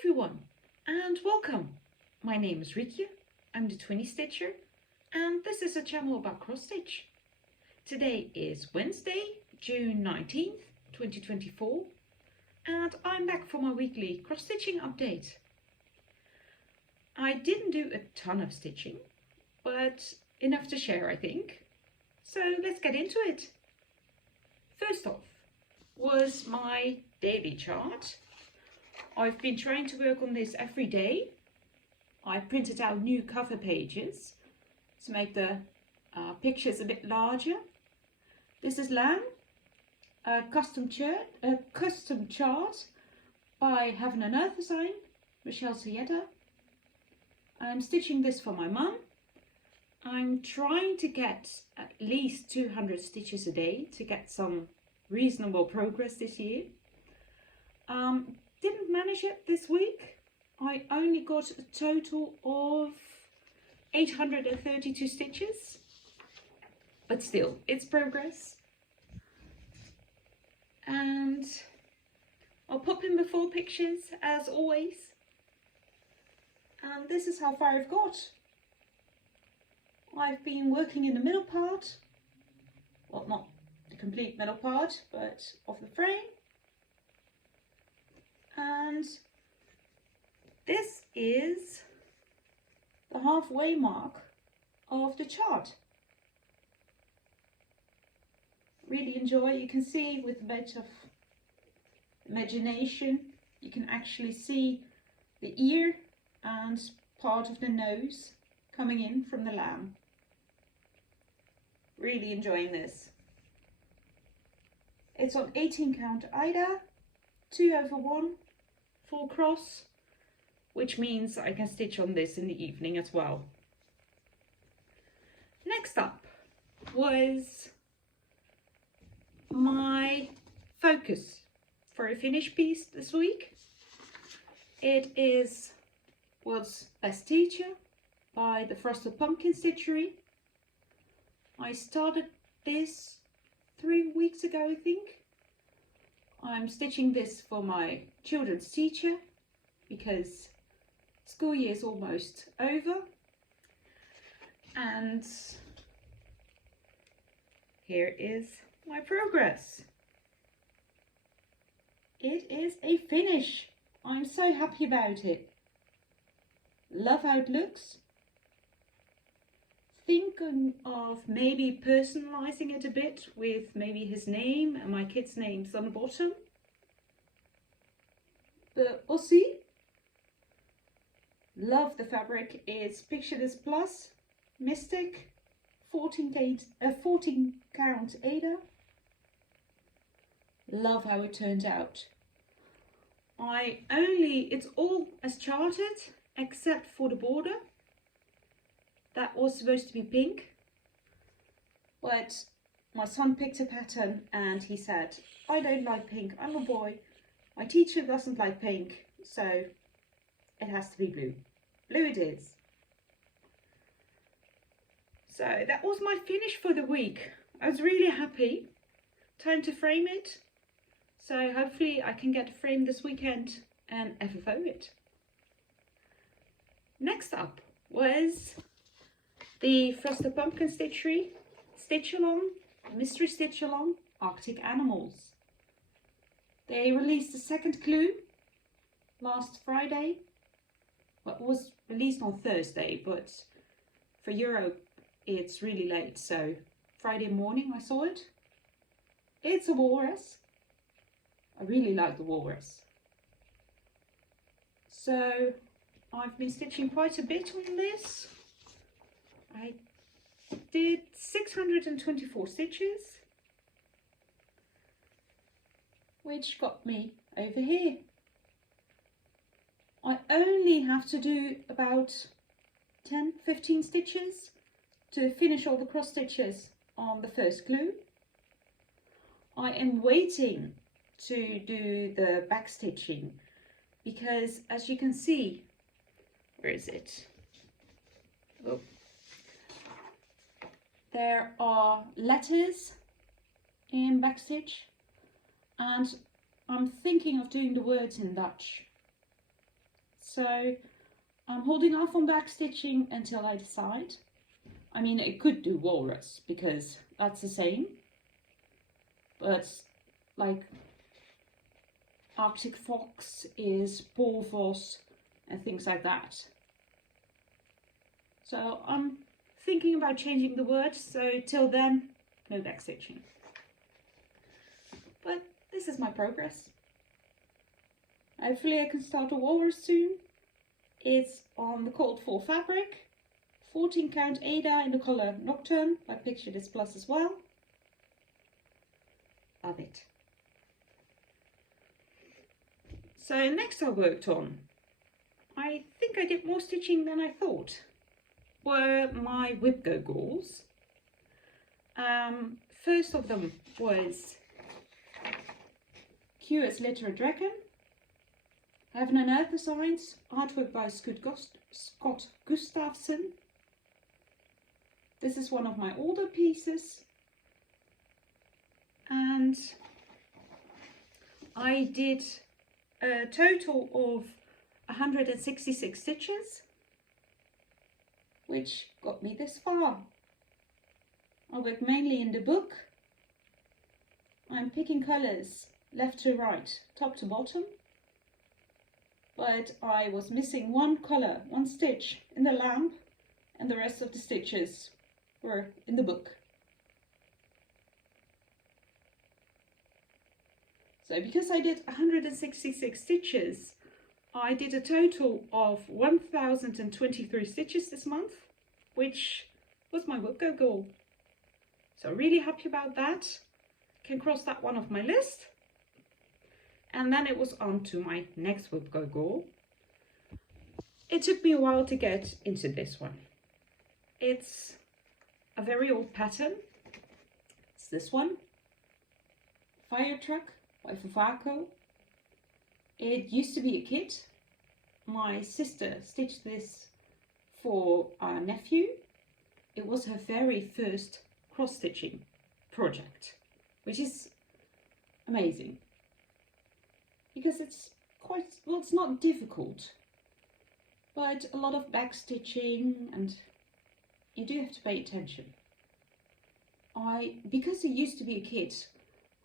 everyone and welcome. My name is Riekje, I'm the 20 Stitcher and this is a channel about cross stitch. Today is Wednesday, June 19th, 2024 and I'm back for my weekly cross stitching update. I didn't do a ton of stitching, but enough to share I think. So let's get into it. First off was my daily chart. I've been trying to work on this every day. I printed out new cover pages to make the pictures a bit larger. This is Lamb, a custom chart by Heaven and Earth Design, Michelle Sieta. I'm stitching this for my mum. I'm trying to get at least 200 stitches a day to get some reasonable progress this year. Didn't manage it this week. I only got a total of 832 stitches, but still, it's progress. And I'll pop in before pictures as always. And this is how far I've got. I've been working in the middle part, well, not the complete middle part, but of the frame. And this is the halfway mark of the chart. Really enjoy. You can see with a bit of imagination, you can actually see the ear and part of the nose coming in from the lamb. Really enjoying this. It's on 18 count Aida, 2/1, full cross, which means I can stitch on this in the evening as well. Next up was my focus for a finished piece this week. It is World's Best Teacher by the Frosted Pumpkin Stitchery. I started this 3 weeks ago, I think. I'm stitching this for my children's teacher because school year is almost over. And here is my progress. It is a finish. I'm so happy about it. Love how it looks. Thinking of maybe personalizing it a bit with maybe his name and my kid's names on the bottom. But we'll see. Love the fabric. It's Picture This Plus Mystic 14 count Aida. Love how it turned out. It's all as charted except for the border. That was supposed to be pink, but my son picked a pattern and he said, I don't like pink, I'm a boy. My teacher doesn't like pink, so it has to be blue. Blue it is. So that was my finish for the week. I was really happy. Time to frame it. So hopefully I can get a frame this weekend and FFO it. Next up was the Frosted Pumpkin Stitchery Stitch Along, Mystery Stitch Along, Arctic Animals. They released the second clue last Friday. Well, it was released on Thursday, but for Europe it's really late, so Friday morning I saw it. It's a walrus. I really like the walrus. So I've been stitching quite a bit on this. I did 624 stitches, which got me over here. I only have to do about 10-15 stitches to finish all the cross stitches on the first glue. I am waiting to do the back stitching because, as you can see, where is it? Oh. There are letters in backstitch and I'm thinking of doing the words in Dutch. so I'm holding off on back stitching until I decide. I mean, I could do walrus because that's the same, but like Arctic fox is porpoise and things like that. So I'm thinking about changing the word, so till then, no back stitching. But this is my progress. Hopefully I can start a walrus soon. It's on the cold fall fabric, 14 count Aida in the colour Nocturne. I pictured this plus as well. Love it. So next I worked on, I think I did more stitching than I thought, were my WIPGO gauze. First of them was QS Literate Dragon, Heaven and Earth Designs, artwork by Scott Gustafsson. This is one of my older pieces, and I did a total of 166 stitches, which got me this far. I work mainly in the book. I'm picking colours left to right, top to bottom, but I was missing one colour, one stitch in the lamp, and the rest of the stitches were in the book. So because I did 166 stitches, I did a total of 1023 stitches this month, which was my WIPGO goal. So really happy about that. Can cross that one off my list. And then it was on to my next WIPGO goal. It took me a while to get into this one. It's a very old pattern. It's this one, Fire Truck by Vervaco. It used to be a kit. My sister stitched this for our nephew. It was her very first cross-stitching project, which is amazing because it's quite, well, it's not difficult, but a lot of back stitching, and you do have to pay attention. Because it used to be a kit,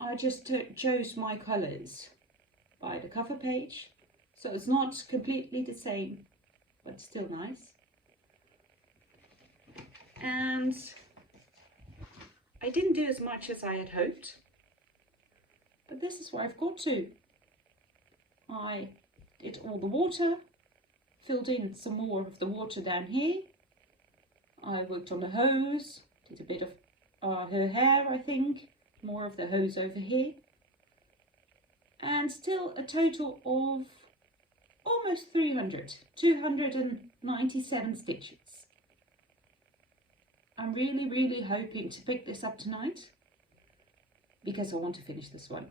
I just chose my colours by the cover page, so it's not completely the same, but still nice. And I didn't do as much as I had hoped, but this is where I've got to. I did all the water, filled in some more of the water down here. I worked on the hose, did a bit of her hair, I think, more of the hose over here. And still a total of almost 300, 297 stitches. I'm really hoping to pick this up tonight because I want to finish this one.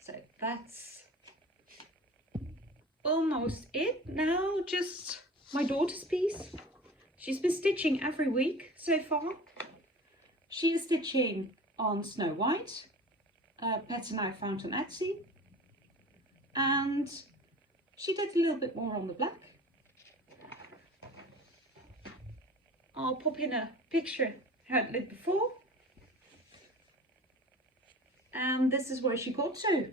So that's almost it. Now just my daughter's piece. She's been stitching every week so far. She is stitching on Snow White, a pattern I found on Etsy, and she did a little bit more on the black. I'll pop in a picture how it looked before. And this is where she got to.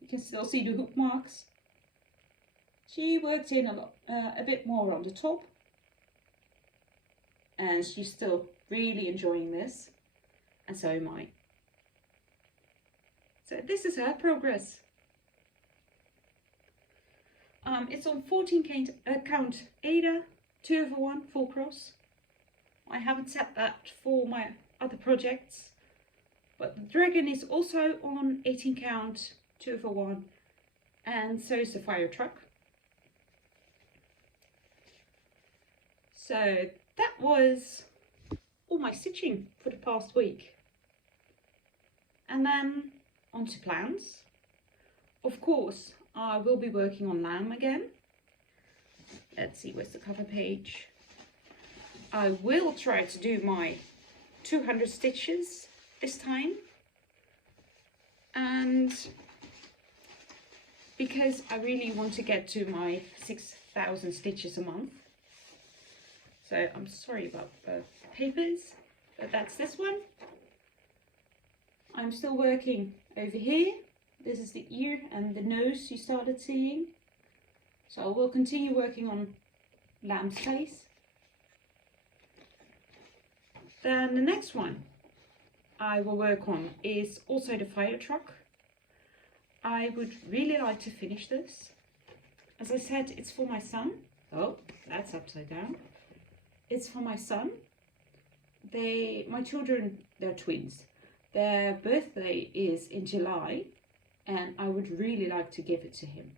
You can still see the hook marks. She worked in a bit more on the top. And she's still really enjoying this. And so am I. So this is her progress. It's on 14 count Aida, 2/1 full cross. I haven't set that for my other projects, but the dragon is also on 18 count 2/1, and so is the fire truck. So that was all my stitching for the past week. And then on to plans. Of course, I will be working on lamb again. Let's see, where's the cover page? I will try to do my 200 stitches this time. And because I really want to get to my 6,000 stitches a month. So I'm sorry about the papers, but that's this one. I'm still working over here. This is the ear and the nose you started seeing. So I will continue working on lamb's face. Then the next one I will work on is also the fire truck. I would really like to finish this. As I said, it's for my son. Oh, that's upside down. It's for my son. My children, they're twins. Their birthday is in July, and I would really like to give it to him.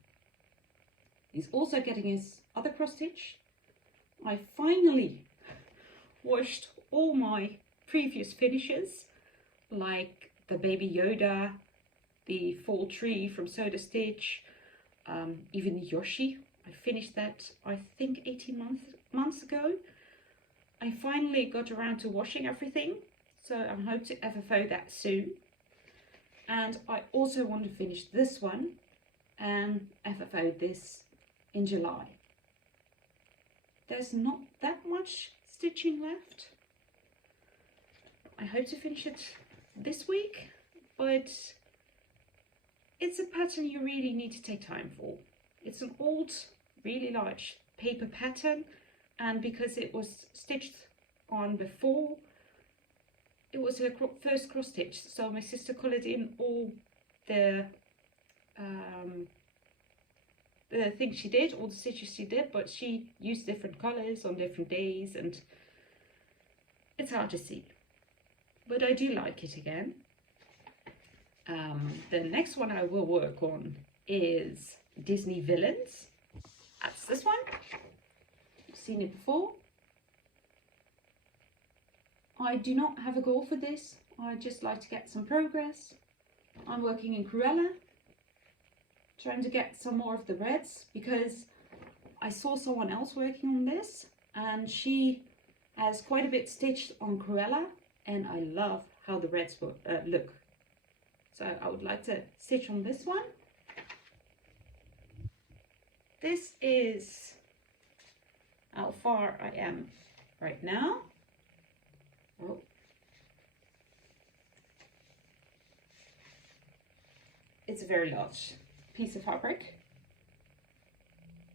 He's also getting his other cross stitch. I finally washed all my previous finishes, like the Baby Yoda, the Fall Tree from Soda Stitch, even the Yoshi. I finished that, I think, 18 months ago. I finally got around to washing everything, so I hope to FFO that soon. And I also want to finish this one and FFO this in July. There's not that much stitching left. I hope to finish it this week, but it's a pattern you really need to take time for. It's an old, really large paper pattern, and because it was stitched on before, it was her first cross stitch, so my sister coloured in all the things she did, all the stitches she did, but she used different colours on different days, and it's hard to see. But I do like it again. The next one I will work on is Disney Villains. That's this one. You've seen it before. I do not have a goal for this. I just like to get some progress. I'm working in Cruella, trying to get some more of the reds, because I saw someone else working on this and she has quite a bit stitched on Cruella, and I love how the reds look. So I would like to stitch on this one. This is how far I am right now. Oh. It's a very large piece of fabric.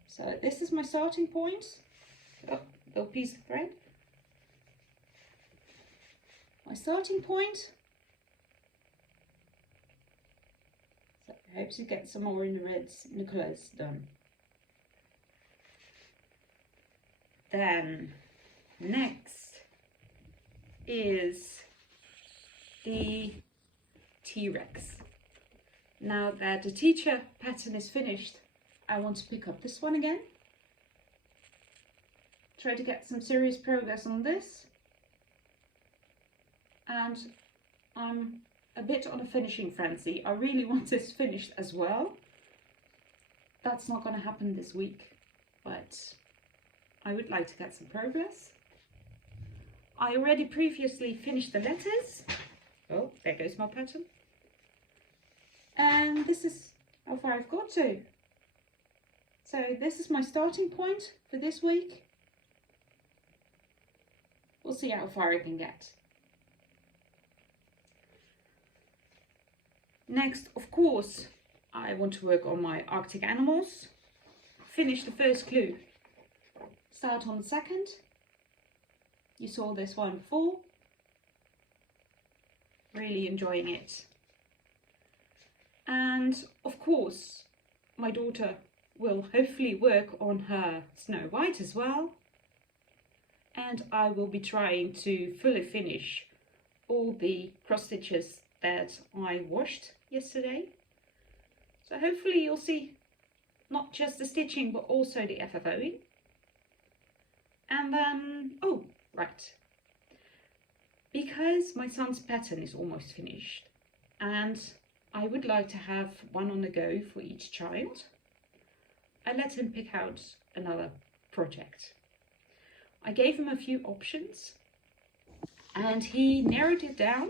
So this is my starting point. Oh, little piece of thread. My starting point. So I hope to get some more in the reds and the colours done. Then next is the T-Rex. Now that the teacher pattern is finished, I want to pick up this one again. Try to get some serious progress on this. And I'm a bit on a finishing frenzy. I really want this finished as well. That's not going to happen this week, but I would like to get some progress. I already previously finished the letters. Oh, there goes my pattern. And this is how far I've got to. So this is my starting point for this week. We'll see how far I can get. Next, of course, I want to work on my Arctic animals. Finish the first clue. Start on the second. You saw this one before. Really enjoying it. And of course, my daughter will hopefully work on her Snow White as well. And I will be trying to fully finish all the cross stitches that I washed yesterday. So hopefully you'll see not just the stitching but also the FFOing. And then, oh, right. Because my son's pattern is almost finished and I would like to have one on the go for each child, I let him pick out another project. I gave him a few options and he narrowed it down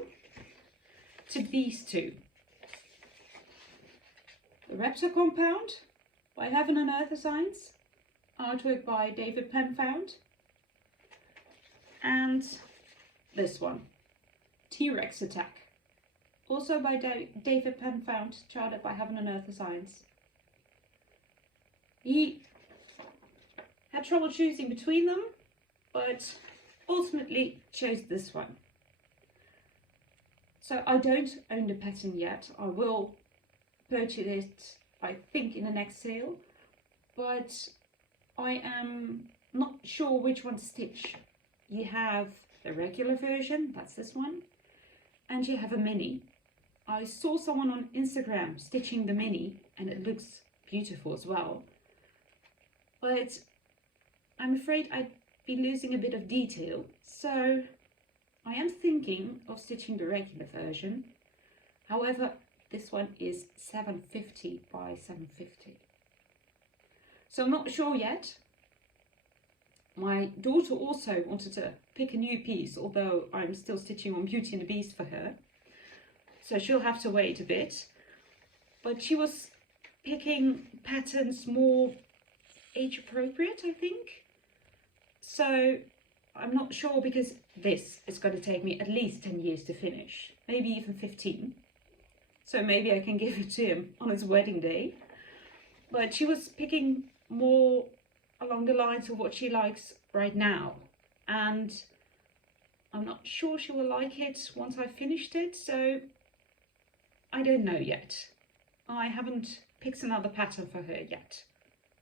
to these two. the Raptor Compound by Heaven and Earth Designs, artwork by David Penfound, and this one, T-Rex Attack, also by David Penfound, charted by Heaven and Earth Designs. He had trouble choosing between them, but ultimately chose this one. So I don't own the pattern yet. I will purchase it, I think, in the next sale, but I am not sure which one to stitch. You have the regular version, that's this one, and you have a mini. I saw someone on Instagram stitching the mini and it looks beautiful as well, but I'm afraid I'd be losing a bit of detail, so I am thinking of stitching the regular version. However, this one is 750 by 750. So I'm not sure yet. My daughter also wanted to pick a new piece, although I'm still stitching on Beauty and the Beast for her. So she'll have to wait a bit. But she was picking patterns more age appropriate, I think. So I'm not sure, because this is going to take me at least 10 years to finish, maybe even 15. So maybe I can give it to him on his wedding day. But she was picking more along the lines of what she likes right now. And I'm not sure she will like it once I've finished it, so I don't know yet. I haven't picked another pattern for her yet.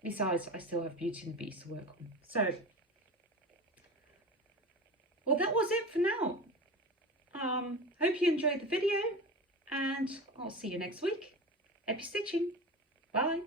Besides, I still have Beauty and the Beast to work on. So, well, that was it for now. Hope you enjoyed the video, and I'll see you next week. Happy stitching. Bye.